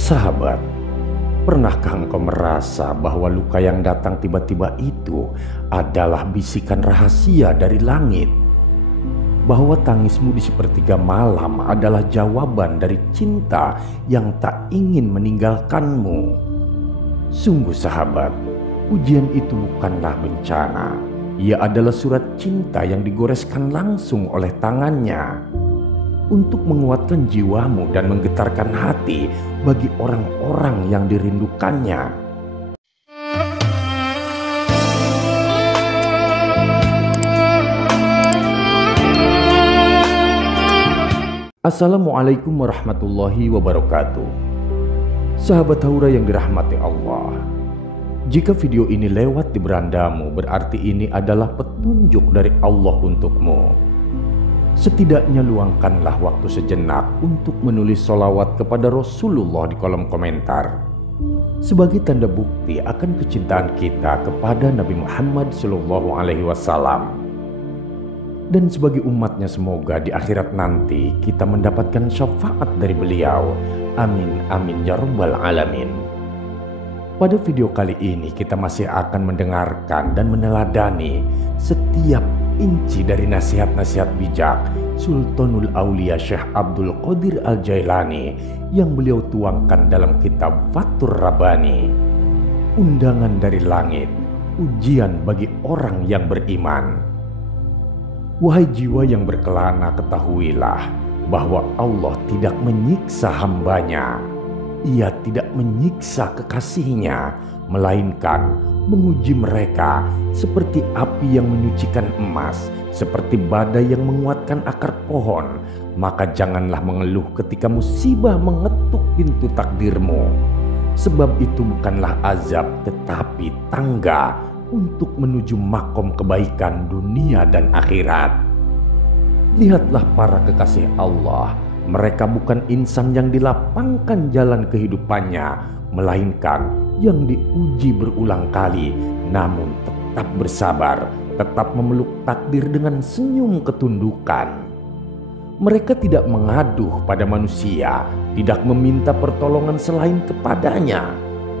Sahabat, pernahkah engkau merasa bahwa luka yang datang tiba-tiba itu adalah bisikan rahasia dari langit? Bahwa tangismu di sepertiga malam adalah jawaban dari cinta yang tak ingin meninggalkanmu? Sungguh sahabat, ujian itu bukanlah bencana. Ia adalah surat cinta yang digoreskan langsung oleh tangannya untuk menguatkan jiwamu dan menggetarkan hati bagi orang-orang yang dirindukannya. Assalamualaikum warahmatullahi wabarakatuh. Sahabat Haura yang dirahmati Allah, jika video ini lewat di berandamu, berarti ini adalah petunjuk dari Allah untukmu. Setidaknya luangkanlah waktu sejenak untuk menulis sholawat kepada Rasulullah di kolom komentar, sebagai tanda bukti akan kecintaan kita kepada Nabi Muhammad SAW. Dan sebagai umatnya, semoga di akhirat nanti kita mendapatkan syafaat dari beliau. Amin amin ya rabbal alamin. Pada video kali ini kita masih akan mendengarkan dan meneladani setiap inci dari nasihat-nasihat bijak Sultanul Aulia Syekh Abdul Qadir Al-Jailani yang beliau tuangkan dalam kitab Fathur Rabbani. Undangan dari langit, ujian bagi orang yang beriman. Wahai jiwa yang berkelana, ketahuilah bahwa Allah tidak menyiksa hambanya. Ia tidak menyiksa kekasihnya, melainkan menguji mereka seperti api yang menyucikan emas, seperti badai yang menguatkan akar pohon. Maka janganlah mengeluh ketika musibah mengetuk pintu takdirmu, sebab itu bukanlah azab tetapi tangga untuk menuju makom kebaikan dunia dan akhirat. Lihatlah para kekasih Allah, mereka bukan insan yang dilapangkan jalan kehidupannya, melainkan yang diuji berulang kali, namun tetap bersabar, tetap memeluk takdir dengan senyum ketundukan. Mereka tidak mengaduh pada manusia, tidak meminta pertolongan selain kepadanya.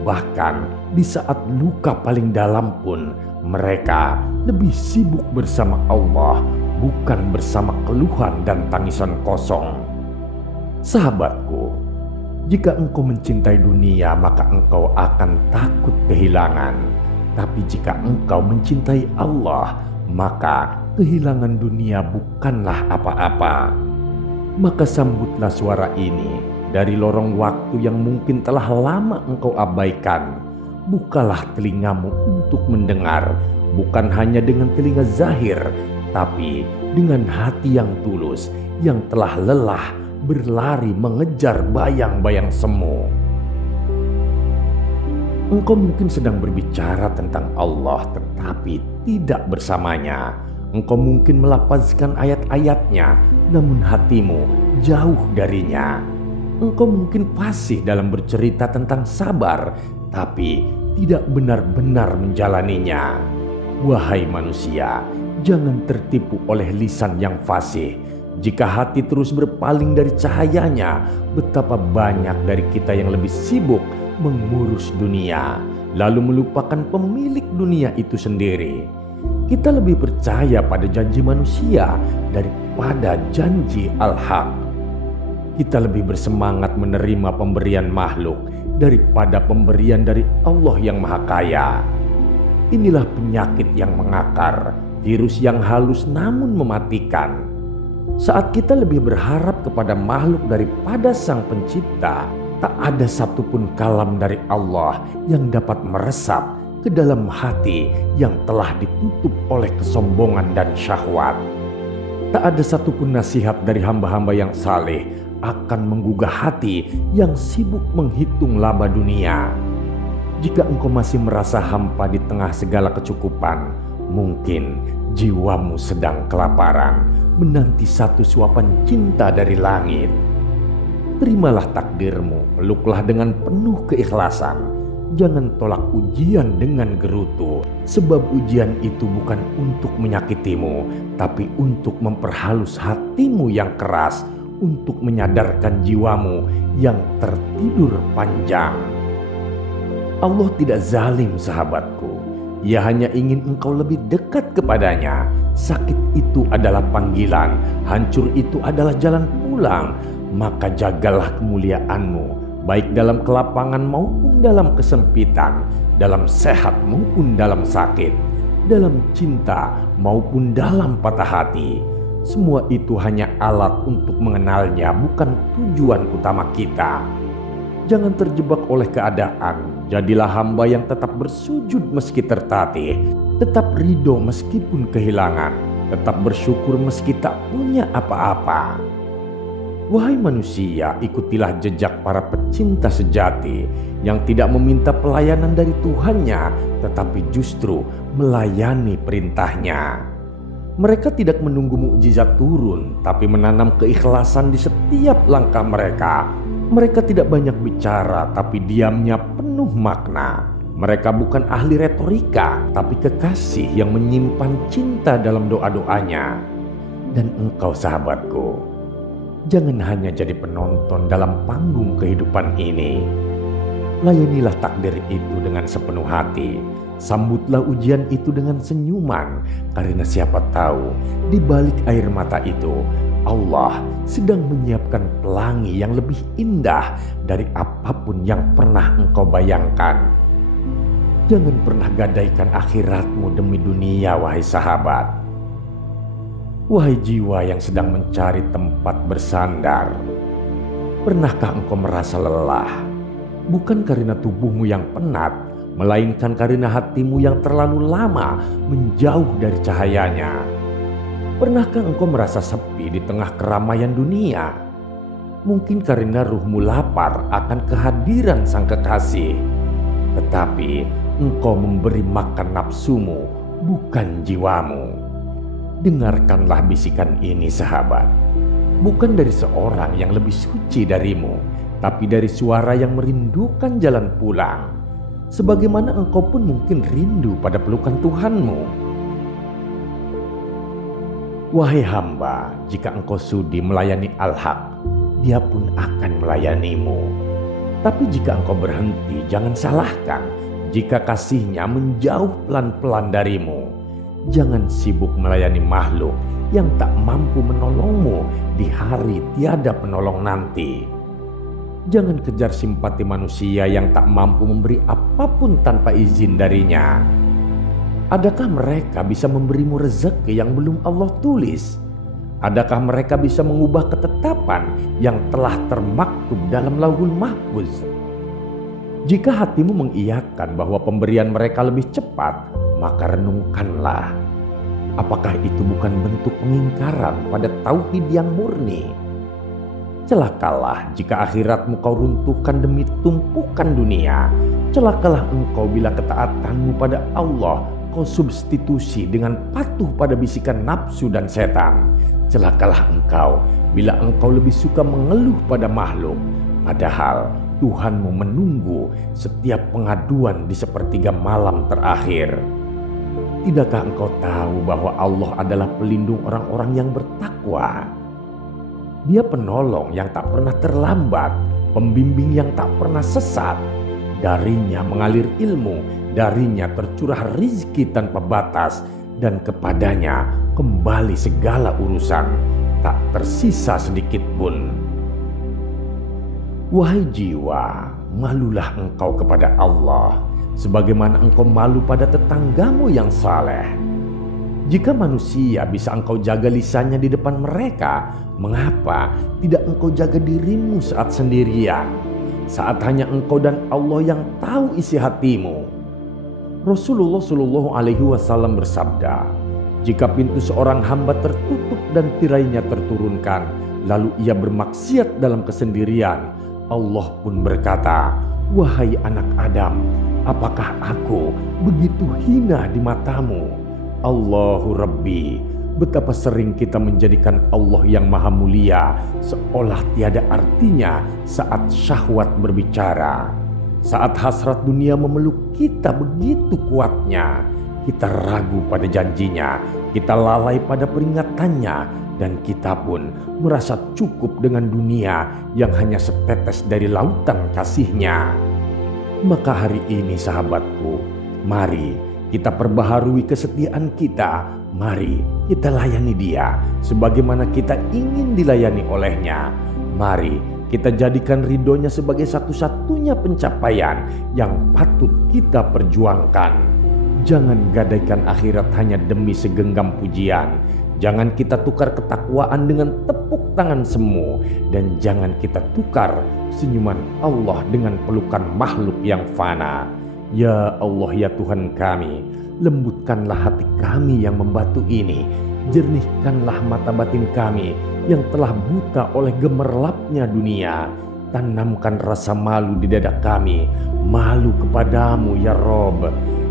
Bahkan di saat luka paling dalam pun, mereka lebih sibuk bersama Allah, bukan bersama keluhan dan tangisan kosong. Sahabatku, jika engkau mencintai dunia, maka engkau akan takut kehilangan. Tapi jika engkau mencintai Allah, maka kehilangan dunia bukanlah apa-apa. Maka sambutlah suara ini dari lorong waktu yang mungkin telah lama engkau abaikan. Bukalah telingamu untuk mendengar, bukan hanya dengan telinga zahir, tapi dengan hati yang tulus, yang telah lelah berlari mengejar bayang-bayang semu. Engkau mungkin sedang berbicara tentang Allah tetapi tidak bersamanya. Engkau mungkin melafazkan ayat-ayatnya, namun hatimu jauh darinya. Engkau mungkin fasih dalam bercerita tentang sabar, tapi tidak benar-benar menjalaninya. Wahai manusia, jangan tertipu oleh lisan yang fasih. Jika hati terus berpaling dari cahayanya, betapa banyak dari kita yang lebih sibuk mengurus dunia, lalu melupakan pemilik dunia itu sendiri. Kita lebih percaya pada janji manusia daripada janji Al-Haq. Kita lebih bersemangat menerima pemberian makhluk daripada pemberian dari Allah yang Maha Kaya. Inilah penyakit yang mengakar, virus yang halus namun mematikan. Saat kita lebih berharap kepada makhluk daripada Sang Pencipta, tak ada satupun kalam dari Allah yang dapat meresap ke dalam hati yang telah ditutup oleh kesombongan dan syahwat. Tak ada satupun nasihat dari hamba-hamba yang saleh akan menggugah hati yang sibuk menghitung laba dunia. Jika engkau masih merasa hampa di tengah segala kecukupan, mungkin jiwamu sedang kelaparan, menanti satu suapan cinta dari langit. Terimalah takdirmu, peluklah dengan penuh keikhlasan. Jangan tolak ujian dengan gerutu, sebab ujian itu bukan untuk menyakitimu, tapi untuk memperhalus hatimu yang keras, untuk menyadarkan jiwamu yang tertidur panjang. Allah tidak zalim sahabatku. Ia hanya ingin engkau lebih dekat kepadanya. Sakit itu adalah panggilan, hancur itu adalah jalan pulang. Maka jagalah kemuliaanmu, baik dalam kelapangan maupun dalam kesempitan, dalam sehat maupun dalam sakit, dalam cinta maupun dalam patah hati. Semua itu hanya alat untuk mengenalnya, bukan tujuan utama kita. Jangan terjebak oleh keadaan. Jadilah hamba yang tetap bersujud meski tertatih, tetap ridho meskipun kehilangan, tetap bersyukur meski tak punya apa-apa. Wahai manusia, ikutilah jejak para pecinta sejati yang tidak meminta pelayanan dari Tuhannya, tetapi justru melayani perintahnya. Mereka tidak menunggu mukjizat turun, tapi menanam keikhlasan di setiap langkah mereka. Mereka tidak banyak bicara, tapi diamnya penuh makna. Mereka bukan ahli retorika, tapi kekasih yang menyimpan cinta dalam doa-doanya. Dan engkau sahabatku, jangan hanya jadi penonton dalam panggung kehidupan ini. Layanilah takdir itu dengan sepenuh hati. Sambutlah ujian itu dengan senyuman, karena siapa tahu di balik air mata itu Allah sedang menyiapkan pelangi yang lebih indah dari apapun yang pernah engkau bayangkan. Jangan pernah gadaikan akhiratmu demi dunia, wahai sahabat. Wahai jiwa yang sedang mencari tempat bersandar, pernahkah engkau merasa lelah? Bukan karena tubuhmu yang penat, melainkan karena hatimu yang terlalu lama menjauh dari cahayanya. Pernahkah engkau merasa sepi di tengah keramaian dunia? Mungkin karena ruhmu lapar akan kehadiran sang kekasih. Tetapi engkau memberi makan nafsumu, bukan jiwamu. Dengarkanlah bisikan ini sahabat. Bukan dari seorang yang lebih suci darimu, tapi dari suara yang merindukan jalan pulang. Sebagaimana engkau pun mungkin rindu pada pelukan Tuhanmu. Wahai hamba, jika engkau sudi melayani Al-Haq, Dia pun akan melayanimu. Tapi jika engkau berhenti, jangan salahkan jika kasih-Nya menjauh pelan-pelan darimu. Jangan sibuk melayani makhluk yang tak mampu menolongmu di hari tiada penolong nanti. Jangan kejar simpati manusia yang tak mampu memberi apapun tanpa izin darinya. Adakah mereka bisa memberimu rezeki yang belum Allah tulis? Adakah mereka bisa mengubah ketetapan yang telah termaktub dalam Lauhul Mahfuz? Jika hatimu mengiyakan bahwa pemberian mereka lebih cepat, maka renungkanlah. Apakah itu bukan bentuk pengingkaran pada tauhid yang murni? Celakalah jika akhiratmu kau runtuhkan demi tumpukan dunia. Celakalah engkau bila ketaatanmu pada Allah kau substitusi dengan patuh pada bisikan nafsu dan setan. Celakalah engkau bila engkau lebih suka mengeluh pada makhluk, padahal Tuhanmu menunggu setiap pengaduan di sepertiga malam terakhir. Tidakkah engkau tahu bahwa Allah adalah pelindung orang-orang yang bertakwa? Dia penolong yang tak pernah terlambat, pembimbing yang tak pernah sesat. Darinya mengalir ilmu, darinya tercurah rizki tanpa batas, dan kepadanya kembali segala urusan, tak tersisa sedikit pun. Wahai jiwa, malulah engkau kepada Allah, sebagaimana engkau malu pada tetanggamu yang saleh. Jika manusia bisa engkau jaga lisannya di depan mereka, mengapa tidak engkau jaga dirimu saat sendirian? Saat hanya engkau dan Allah yang tahu isi hatimu. Rasulullah Shallallahu Alaihi Wasallam bersabda, jika pintu seorang hamba tertutup dan tirainya terturunkan, lalu ia bermaksiat dalam kesendirian, Allah pun berkata, wahai anak Adam, apakah aku begitu hina di matamu? Allahu Rabbi, betapa sering kita menjadikan Allah yang maha mulia seolah tiada artinya saat syahwat berbicara. Saat hasrat dunia memeluk kita begitu kuatnya, kita ragu pada janjinya, kita lalai pada peringatannya, dan kita pun merasa cukup dengan dunia yang hanya setetes dari lautan kasih-Nya. Maka hari ini sahabatku, mari kita perbaharui kesetiaan kita. Mari kita layani Dia sebagaimana kita ingin dilayani oleh-Nya. Mari kita jadikan ridhonya sebagai satu-satunya pencapaian yang patut kita perjuangkan. Jangan gadaikan akhirat hanya demi segenggam pujian. Jangan kita tukar ketakwaan dengan tepuk tangan semu. Dan jangan kita tukar senyuman Allah dengan pelukan makhluk yang fana. Ya Allah, ya Tuhan kami, lembutkanlah hati kami yang membatu ini. Jernihkanlah mata batin kami yang telah buta oleh gemerlapnya dunia. Tanamkan rasa malu di dada kami, malu kepadamu ya Rob.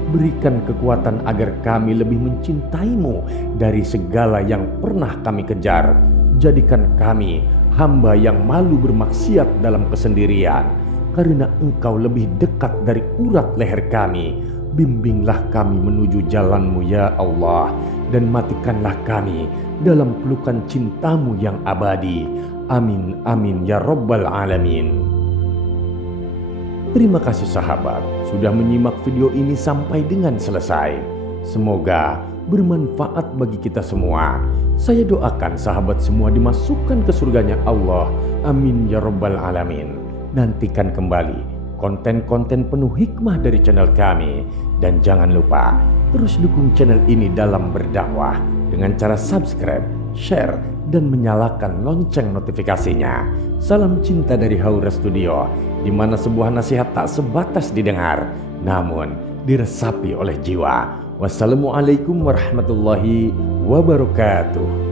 Berikan kekuatan agar kami lebih mencintai-Mu dari segala yang pernah kami kejar. Jadikan kami hamba yang malu bermaksiat dalam kesendirian, karena Engkau lebih dekat dari urat leher kami. Bimbinglah kami menuju jalan-Mu ya Allah, dan matikanlah kami dalam pelukan cinta-Mu yang abadi. Amin amin ya Rabbal Alamin. Terima kasih sahabat sudah menyimak video ini sampai dengan selesai. Semoga bermanfaat bagi kita semua. Saya doakan sahabat semua dimasukkan ke surganya Allah. Amin ya Rabbal Alamin. Nantikan kembali konten-konten penuh hikmah dari channel kami. Dan jangan lupa terus dukung channel ini dalam berdakwah dengan cara subscribe, share, dan menyalakan lonceng notifikasinya. Salam cinta dari Haura Studio, di mana sebuah nasihat tak sebatas didengar, namun diresapi oleh jiwa. Wassalamualaikum warahmatullahi wabarakatuh.